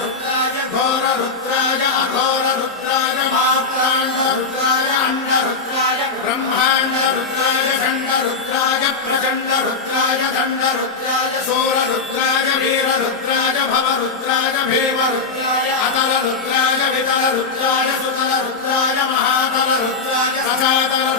रुद्राय घोर रुद्राय अघोर रुद्राय मात्राण्ड रुद्राय अंड रुद्राय ब्रह्मांड रुद्राय खंड रुद्राय प्रचंड रुद्राय दंड रुद्राय सूर रुद्राय वीर रुद्राय भव रुद्राय भीम रुद्राय अतल रुद्राय वितल रुद्राय सुतल रुद्राय महातल रुद्राय रसातल